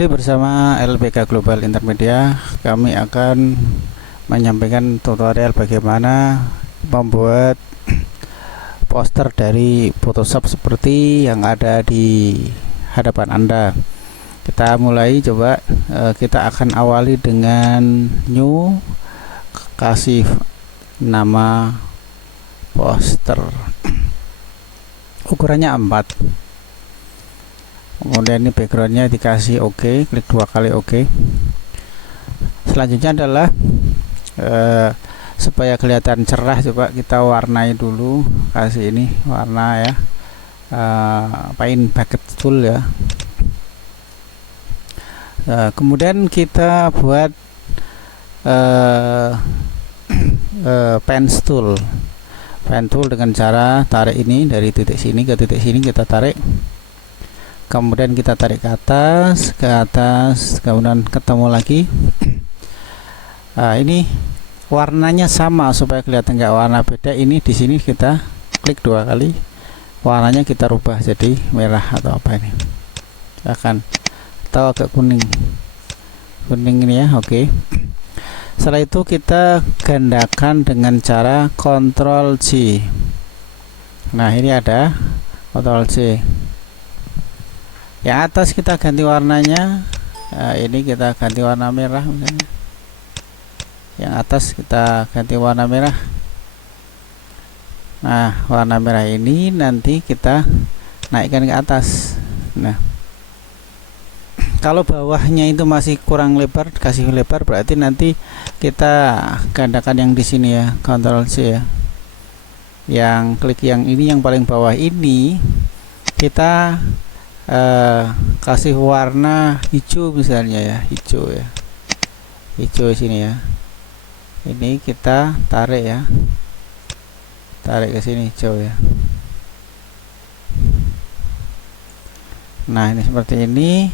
Kembali bersama LPK Global Intermedia. Kami akan menyampaikan tutorial bagaimana membuat poster dari Photoshop seperti yang ada di hadapan Anda. Kita mulai, coba kita akan awali dengan new, kasih nama poster, ukurannya 4. Kemudian ini backgroundnya dikasih OK, klik 2 kali OK. Selanjutnya adalah supaya kelihatan cerah, coba kita warnai dulu, kasih ini warna ya, paint bucket tool ya. Kemudian kita buat pen tool dengan cara tarik ini dari titik sini ke titik sini, kita tarik. Kemudian kita tarik ke atas, kemudian ketemu lagi. Nah, ini warnanya sama supaya kelihatan nggak warna beda. Ini di sini kita klik 2 kali, warnanya kita rubah jadi merah atau apa ini, atau agak kuning ini ya. Oke. Setelah itu kita gandakan dengan cara Ctrl C. Nah, ini ada Ctrl C. Yang atas kita ganti warnanya, ini kita ganti warna merah misalnya. Yang atas kita ganti warna merah. Nah, warna merah ini nanti kita naikkan ke atas. Nah, kalau bawahnya itu masih kurang lebar, kasih lebar, berarti nanti kita gandakan yang di sini ya, Ctrl C ya. Yang klik yang ini, yang paling bawah ini kita kasih warna hijau misalnya ya, hijau ya, hijau sini ya. Ini kita tarik ya, tarik ke sini hijau ya. Nah, ini seperti ini.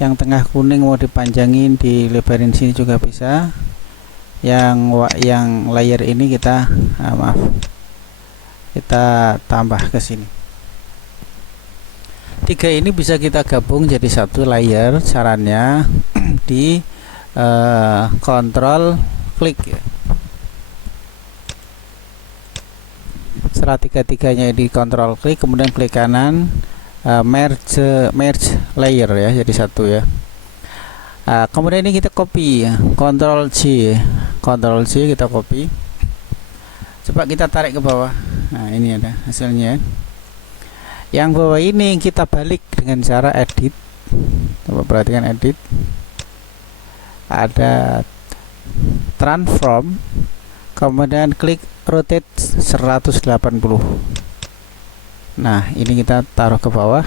Yang tengah kuning mau dipanjangin, dilebarin sini juga bisa. Yang layer ini kita kita tambah ke sini. 3 ini bisa kita gabung jadi satu layer. Caranya di Ctrl klik ya. Setelah 3-3-nya di Ctrl klik, kemudian klik kanan, merge layer ya, jadi satu ya. Kemudian ini kita copy ya, Ctrl C kita copy. Coba kita tarik ke bawah. Nah, ini ada hasilnya. Yang bawah ini kita balik dengan cara edit. Coba perhatikan edit. Ada transform, kemudian klik rotate 180. Nah, ini kita taruh ke bawah.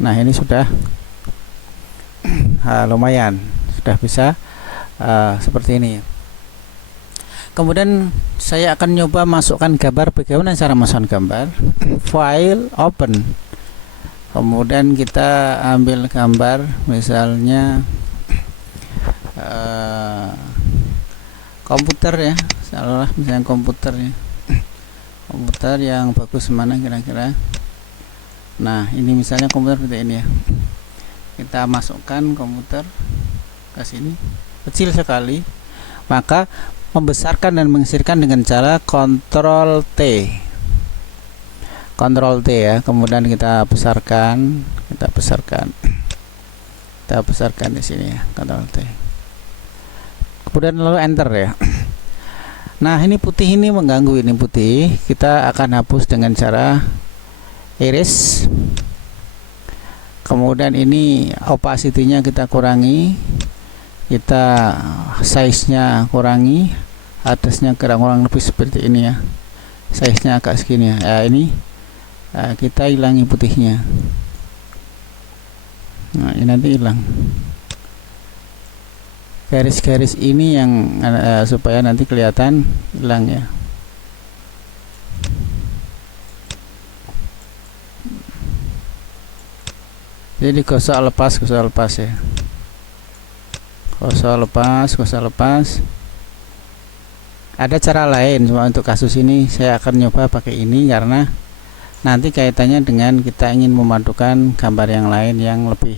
Nah, ini sudah lumayan, sudah bisa seperti ini. Kemudian saya akan nyoba masukkan gambar. Bagaimana cara masukkan gambar? File, open. Kemudian kita ambil gambar, misalnya komputer ya, misalnya komputer ya. Komputer yang bagus mana kira-kira? Nah, ini misalnya komputer seperti ini ya. Kita masukkan komputer ke sini, kecil sekali. Maka membesarkan dan mengecilkan dengan cara Ctrl T ya. Kemudian kita besarkan di sini ya, Ctrl T. Kemudian lalu enter ya. Nah, ini putih, ini mengganggu, ini putih. Kita akan hapus dengan cara iris. Kemudian ini opacity-nya kita kurangi, kita size-nya kurangi, atasnya kurang lebih seperti ini ya, size-nya agak segini ya. Ini kita hilangi putihnya. Nah, ini nanti hilang garis-garis ini yang supaya nanti kelihatan hilang ya. Jadi gosok lepas ya, gosok lepas. Ada cara lain, cuma untuk kasus ini saya akan nyoba pakai ini karena nanti kaitannya dengan kita ingin memadukan gambar yang lain yang lebih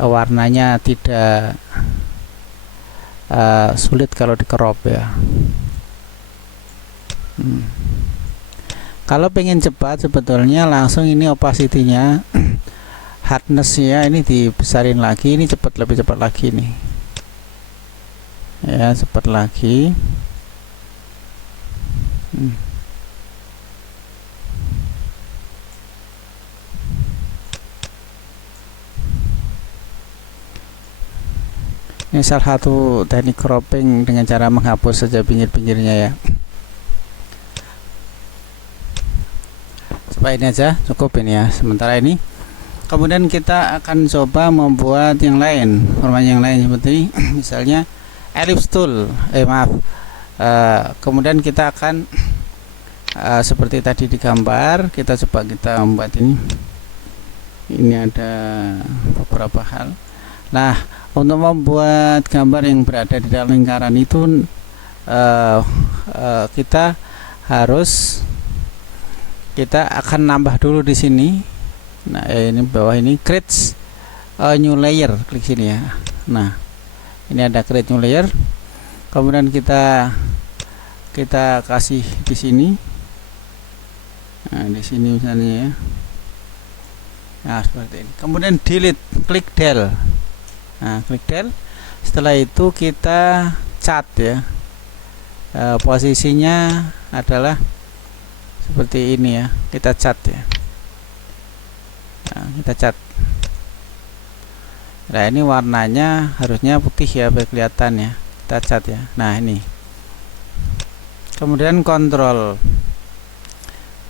warnanya tidak sulit kalau di crop ya. Kalau pengen cepat sebetulnya langsung ini opacity-nya hardness-nya ini dibesarin lagi, ini lebih cepat lagi nih ya, cepat lagi. Ini salah satu teknik cropping dengan cara menghapus saja pinggir-pinggirnya ya. Supaya ini aja cukup ini ya sementara ini. Kemudian kita akan coba membuat yang lain, format yang lain seperti misalnya ellipse tool. Kemudian kita akan seperti tadi di gambar, kita coba kita membuat ini. Ini ada beberapa hal. Nah, untuk membuat gambar yang berada di dalam lingkaran itu kita akan nambah dulu di sini. Nah, ini bawah ini create new layer, klik sini ya. Nah, ini ada create new layer. Kemudian kita kasih di sini. Nah, di sini misalnya ya. Nah, seperti ini. Kemudian delete, klik del. Nah, klik del. Setelah itu kita cat ya. Posisinya adalah seperti ini ya. Kita cat ya. Nah, kita cat. Nah, ini warnanya harusnya putih ya biar kelihatan ya. Kita cat ya. Nah, ini. Kemudian kontrol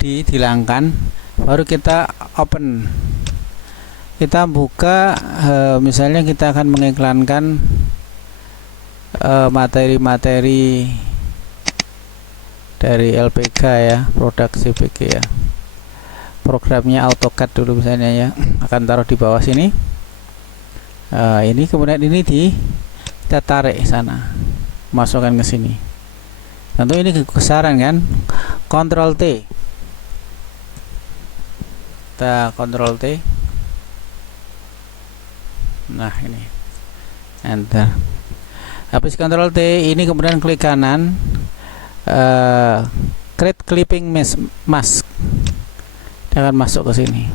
dihilangkan, baru kita open. Kita buka, misalnya kita akan mengiklankan materi-materi dari LPG ya, produk CPG ya. Programnya AutoCAD dulu misalnya ya, akan taruh di bawah sini. Ini kemudian ini kita tarik sana, masukkan ke sini. Tentu ini kebesaran kan, Ctrl T. Kita Ctrl T. Nah, ini enter. Habis Ctrl T, ini kemudian klik kanan, create clipping mask. Dia akan masuk ke sini.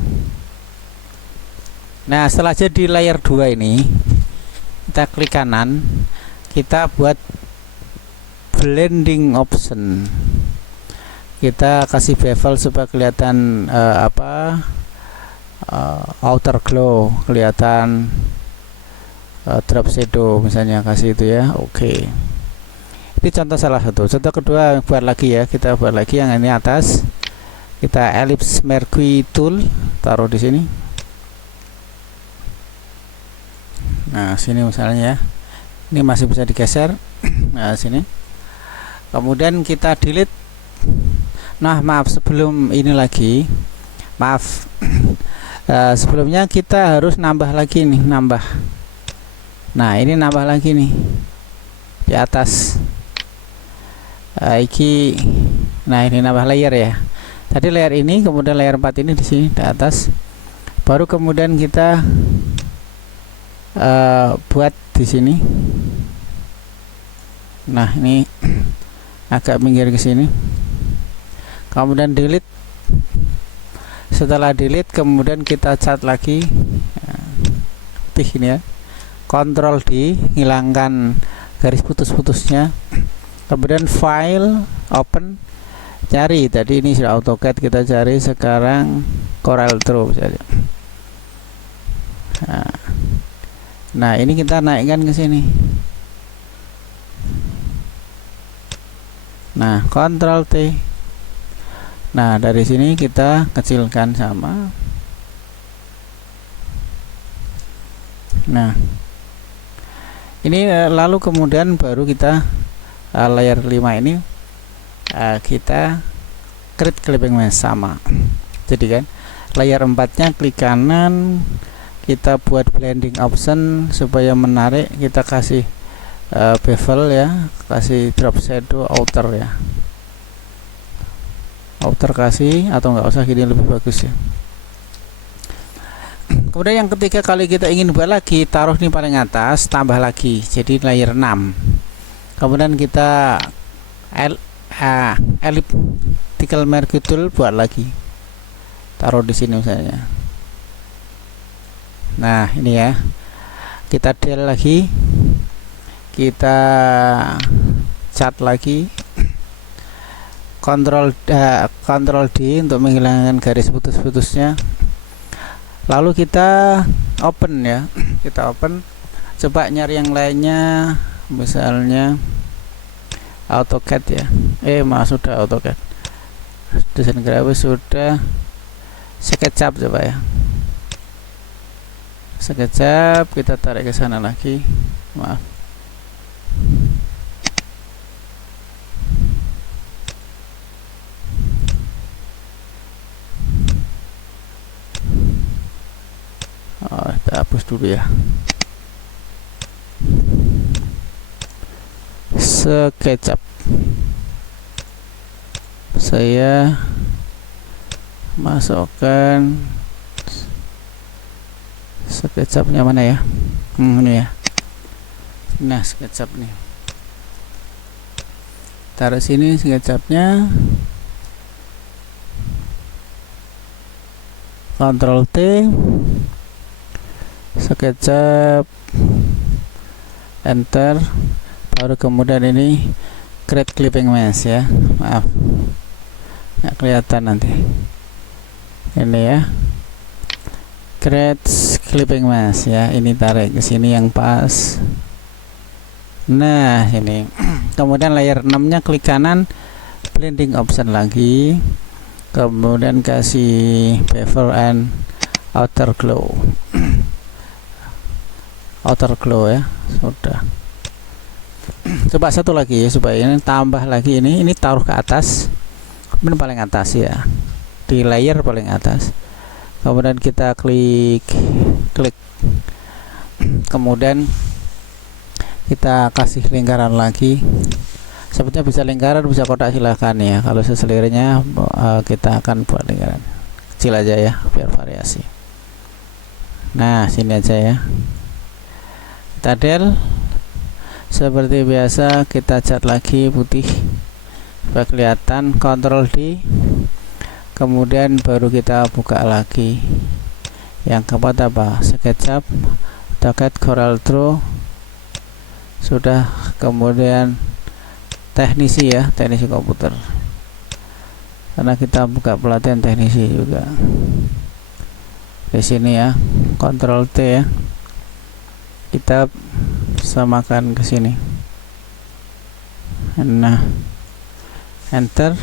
Nah, setelah jadi layer 2 ini, kita klik kanan, kita buat blending option. Kita kasih bevel supaya kelihatan outer glow, kelihatan drop shadow misalnya, kasih itu ya. Oke. Ini contoh salah satu. Contoh kedua buat lagi ya, kita buat lagi yang ini atas. Kita ellipse mercury tool, taruh di sini. Nah, sini misalnya ya. Ini masih bisa digeser. Nah, sini. Kemudian kita delete. Nah, maaf sebelum ini lagi. Maaf. Sebelumnya kita harus nambah lagi nih, nambah. Nah, ini nambah lagi nih di atas. Nah, ini nambah layer ya. Tadi layer ini, kemudian layer 4 ini di sini di atas. Baru kemudian kita buat di sini. Nah, ini agak minggir ke sini. Kemudian delete. Setelah delete, kemudian kita cat lagi. Putih ini ya. Kontrol D, hilangkan garis putus-putusnya. Kemudian file, open. Cari, tadi ini sudah AutoCAD, kita cari sekarang Corel Draw saja. Nah, ini kita naikkan ke sini. Nah, Ctrl T. Nah, dari sini kita kecilkan sama. Nah, ini lalu kemudian baru kita layer 5 ini kita create clipping mask sama. Jadi kan layer 4 nya klik kanan, kita buat blending option supaya menarik, kita kasih bevel ya, kasih drop shadow outer ya, outer kasih, atau nggak usah gini lebih bagus ya. Kemudian yang ketiga, kali kita ingin buat lagi, taruh ini paling atas, tambah lagi jadi layer 6. Kemudian kita elliptical marquee tool, buat lagi, taruh di sini misalnya. Nah ini ya, kita del lagi, kita cat lagi, Ctrl D untuk menghilangkan garis putus-putusnya. Lalu kita open ya, kita open, coba nyari yang lainnya, misalnya AutoCAD ya, sudah AutoCAD, desain grafis sudah, SketchUp coba ya, SketchUp kita tarik ke sana lagi, maaf. Kita hapus dulu ya, SketchUp. Saya masukkan SketchUp-nya mana ya, ini ya. Nah SketchUp nih, taruh sini SketchUp-nya, Ctrl T, SketchUp, enter, baru kemudian ini create clipping mesh ya, maaf nggak kelihatan nanti, ini ya, create clipping mesh ya, ini tarik ke sini yang pas. Nah ini kemudian layer 6 nya klik kanan, blending option lagi, kemudian kasih bevel and outer glow, outer glow ya, sudah. Coba satu lagi ya, supaya ini tambah lagi, ini taruh ke atas, kemudian paling atas ya, di layer paling atas, kemudian kita klik, kemudian kita kasih lingkaran lagi, sebetulnya bisa lingkaran bisa kotak, silahkan ya, kalau seselirnya kita akan buat lingkaran kecil aja ya biar variasi. Nah sini aja ya, kita del seperti biasa, kita cat lagi putih supaya kelihatan, Ctrl D, kemudian baru kita buka lagi yang keempat apa, SketchUp, AutoCAD, Corel Draw sudah, kemudian teknisi ya, teknisi komputer, karena kita buka pelatihan teknisi juga di sini ya, Ctrl T ya, kita samakan ke sini. Nah enter,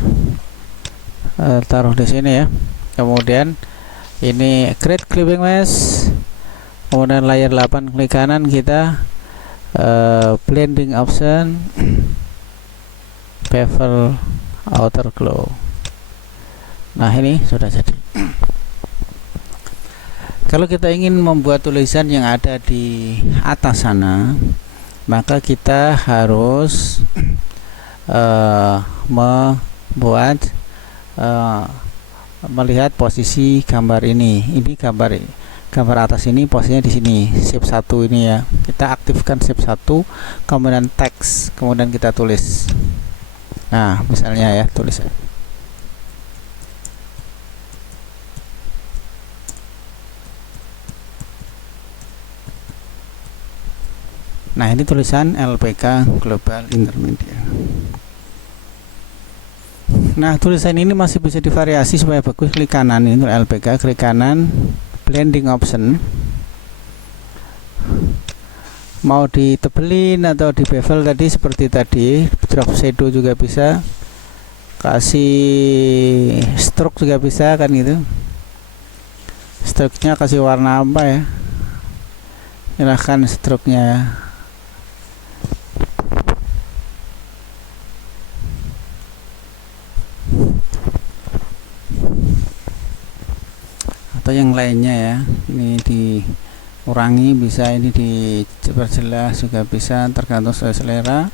taruh di sini ya, kemudian ini create clipping mesh, kemudian layer 8 klik kanan, kita blending option, bevel outer glow. Nah ini sudah jadi. Kalau kita ingin membuat tulisan yang ada di atas sana, maka kita harus melihat posisi gambar ini. Ini gambar atas ini posisinya di sini, shape 1 ini ya. Kita aktifkan shape 1, kemudian teks, kemudian kita tulis. Nah, misalnya ya, tulisan. Nah ini tulisan LPK Global Intermediate. Nah tulisan ini masih bisa divariasi supaya bagus, klik kanan, ini LPK, klik kanan, blending option, mau ditebelin atau di bevel tadi seperti tadi, drop shadow juga bisa, kasih stroke juga bisa kan gitu, stroke nya kasih warna apa ya, silahkan stroke nya ya. Atau yang lainnya ya, ini dikurangi bisa, ini diperjelas juga bisa, tergantung sesuai selera.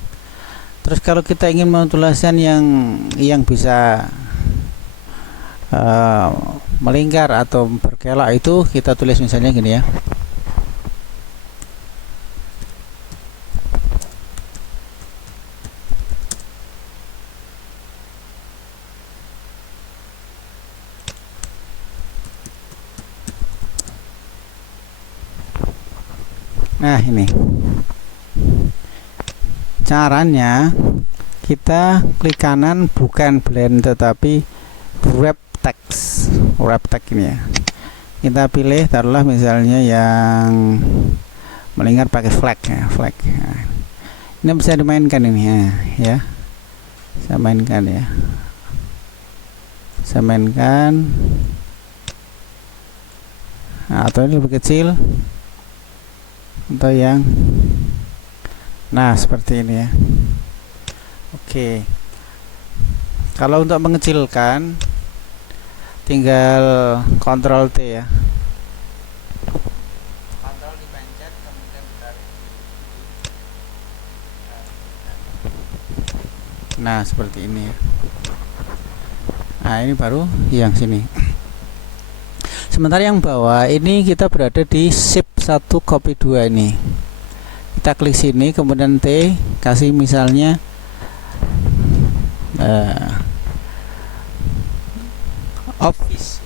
Terus kalau kita ingin menuliskan yang bisa melingkar atau berkelok itu kita tulis misalnya gini ya. Nah, ini caranya, kita klik kanan, bukan blend tetapi wrap text. Wrap text ini ya, kita pilih taruhlah misalnya yang melingkar pakai flag ya, flag. Nah, ini bisa dimainkan ini ya, saya mainkan ya, saya mainkan. Nah, atau ini lebih kecil atau yang, nah seperti ini ya. Oke, kalau untuk mengecilkan tinggal Ctrl T ya, Ctrl dipencet kemudian ditarik. Nah seperti ini ya. Nah ini baru yang sini. Sementara yang bawah ini kita berada di Shift 1 copy 2 ini. Kita klik sini kemudian T, kasih misalnya office.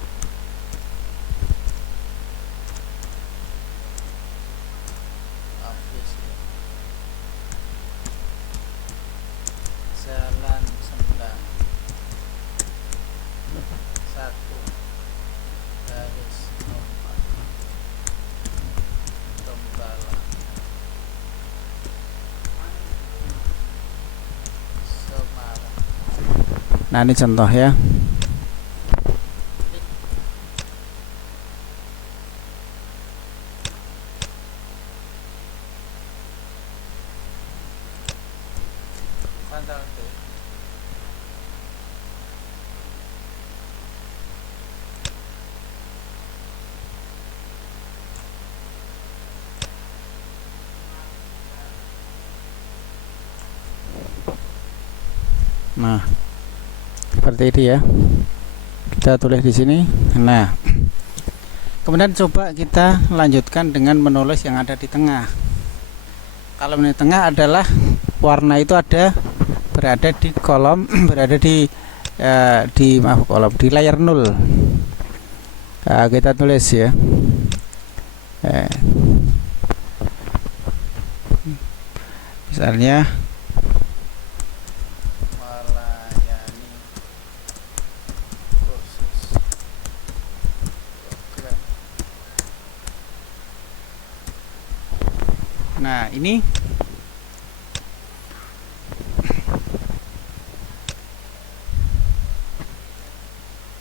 Jalan Sendang 1 garis 4 Donggala Semarang. Nah ini contoh ya. Nah, seperti itu ya. Kita tulis di sini. Nah, kemudian coba kita lanjutkan dengan menulis yang ada di tengah. Kalau di tengah adalah warna itu berada di kolom, berada di kolom di layar 0. Nah, kita tulis ya. Misalnya nah ini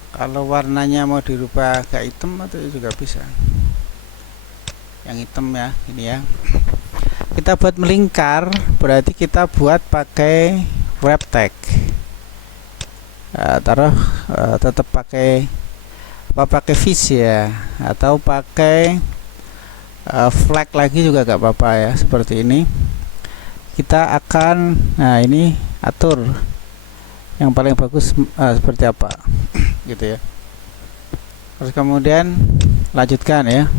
kalau warnanya mau dirubah agak hitam atau juga bisa yang hitam ya, ini ya. Kita buat melingkar berarti kita buat pakai wrap text. Taruh tetap pakai fish ya, atau pakai flag lagi juga gak apa-apa ya. Seperti ini kita akan, nah ini atur yang paling bagus seperti apa gitu ya. Terus kemudian lanjutkan ya,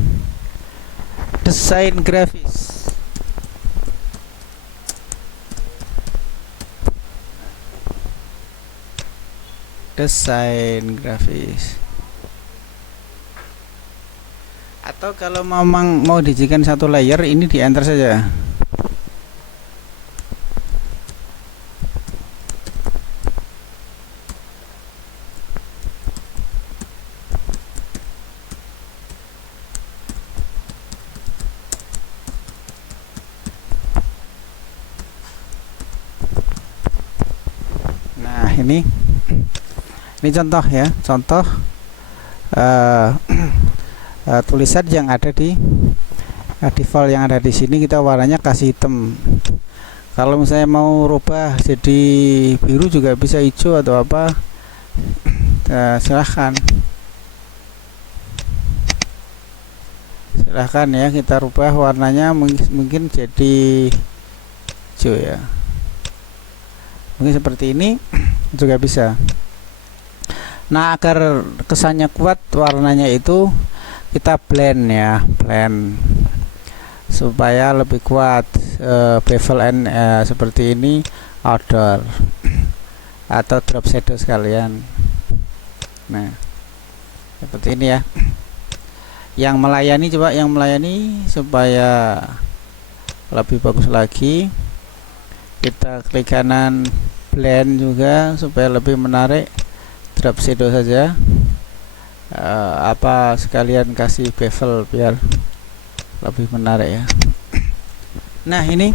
desain grafis. Desain grafis. Atau kalau memang mau dijadikan satu layer, ini di enter saja. Nah ini contoh ya, contoh tulisan yang ada di default yang ada di sini. Kita warnanya kasih hitam. Kalau misalnya mau rubah jadi biru juga bisa, hijau atau apa, silahkan ya, kita rubah warnanya mungkin jadi hijau ya, mungkin seperti ini juga bisa. Nah, agar kesannya kuat warnanya itu kita blend ya, blend supaya lebih kuat. Bevel and seperti ini, outdoor atau drop shadow sekalian. Nah, seperti ini ya. Yang melayani, coba yang melayani supaya lebih bagus lagi, kita klik kanan blend juga supaya lebih menarik, drop shadow saja, apa sekalian kasih bevel biar lebih menarik ya. Nah, ini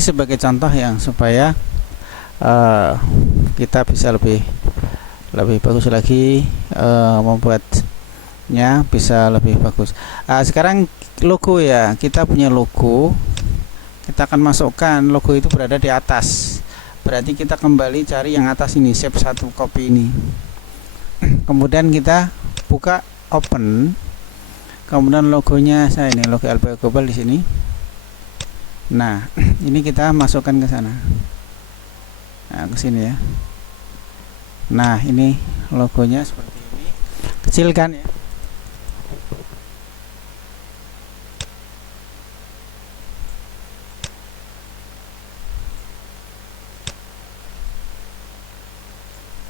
sebagai contoh yang supaya kita bisa lebih bagus lagi, membuatnya bisa lebih bagus. Sekarang logo ya, kita punya logo, kita akan masukkan logo itu berada di atas, berarti kita kembali cari yang atas ini, shape 1 copy ini, kemudian kita buka open, kemudian logonya saya ini, logo LPO Global di sini. Nah, ini kita masukkan ke sana, nah ke sini ya. Nah, ini logonya seperti ini, kecilkan ya.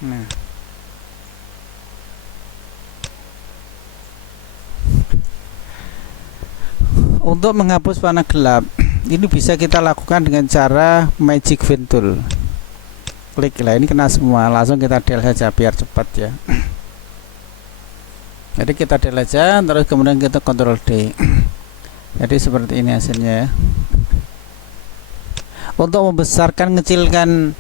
Nah, untuk menghapus warna gelap ini bisa kita lakukan dengan cara Magic Fill Tool. Klik lah, ini kena semua, langsung kita del saja biar cepat ya. Jadi kita del aja, terus kemudian kita Ctrl D. Jadi seperti ini hasilnya ya. Untuk membesarkan, ngecilkan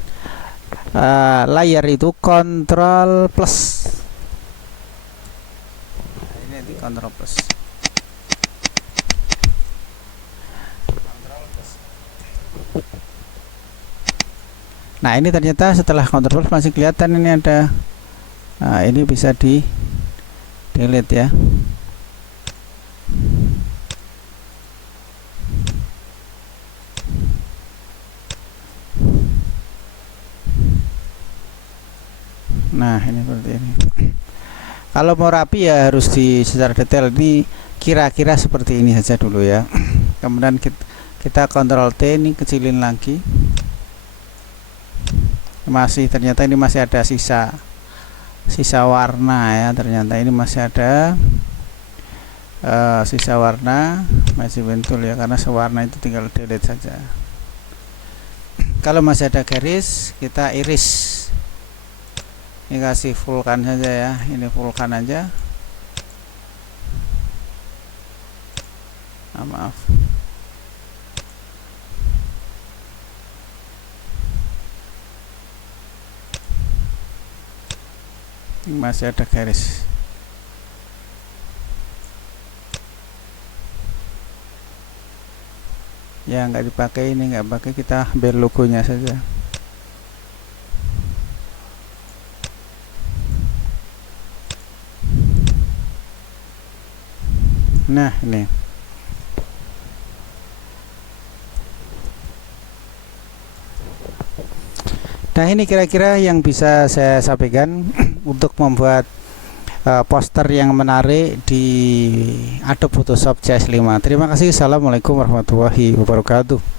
layar itu Ctrl plus. Nah, ini nanti Ctrl plus. Nah, ini ternyata setelah Ctrl plus masih kelihatan ini ada. Nah, ini bisa di delete ya. Nah, ini seperti ini. Kalau mau rapi ya harus secara detail. Ini kira-kira seperti ini saja dulu ya. Kemudian kita Ctrl T, ini kecilin lagi. Masih, ternyata ini masih ada sisa warna ya. Ternyata ini masih ada sisa warna. Magic Fill Tool ya, karena sewarna itu tinggal delete saja. Kalau masih ada garis, kita iris. Ini kasih fullkan saja ya, ini fullkan aja. Maaf. Ini masih ada garis. Ya nggak dipakai, ini nggak pakai, kita ambil logonya saja. Nah, ini kira-kira yang bisa saya sampaikan untuk membuat poster yang menarik di Adobe Photoshop CS5. Terima kasih. Assalamualaikum warahmatullahi wabarakatuh.